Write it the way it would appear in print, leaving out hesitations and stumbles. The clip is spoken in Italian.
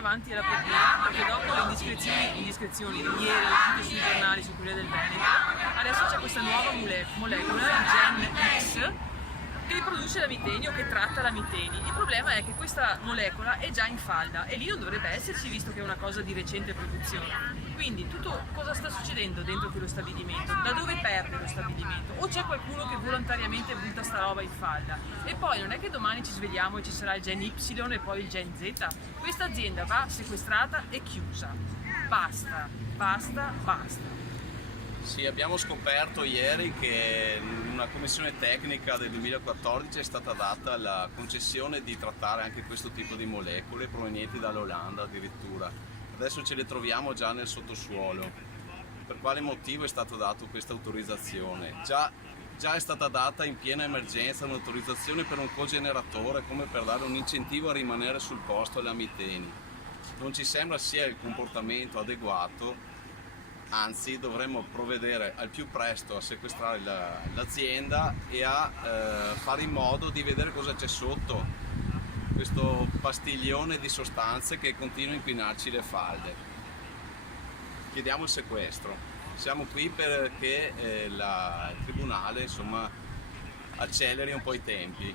avanti alla propina, perché dopo le indiscrezioni di ieri uscite sui giornali, sul Corriere del Veneto, adesso c'è questa nuova molecola, il Gen X, che produce la miteni o che tratta la miteni. Il problema è che questa molecola è già in falda e lì non dovrebbe esserci, visto che è una cosa di recente produzione. Quindi tutto cosa sta succedendo dentro quello stabilimento? Da dove perde lo stabilimento? O c'è qualcuno che volontariamente butta sta roba in falda? E poi non è che domani ci svegliamo e ci sarà il Gen Y e poi il Gen Z. Questa azienda va sequestrata e chiusa. Basta, basta, basta. Sì, abbiamo scoperto ieri che in una commissione tecnica del 2014 è stata data la concessione di trattare anche questo tipo di molecole provenienti dall'Olanda addirittura. Adesso ce le troviamo già nel sottosuolo. Per quale motivo è stata data questa autorizzazione? Già è stata data in piena emergenza un'autorizzazione per un cogeneratore come per dare un incentivo a rimanere sul posto alle amiteni. Non ci sembra sia il comportamento adeguato. Anzi, dovremmo provvedere al più presto a sequestrare l'azienda e a fare in modo di vedere cosa c'è sotto questo pastiglione di sostanze che continua a inquinarci le falde. Chiediamo il sequestro. Siamo qui perché il tribunale, insomma, acceleri un po' i tempi.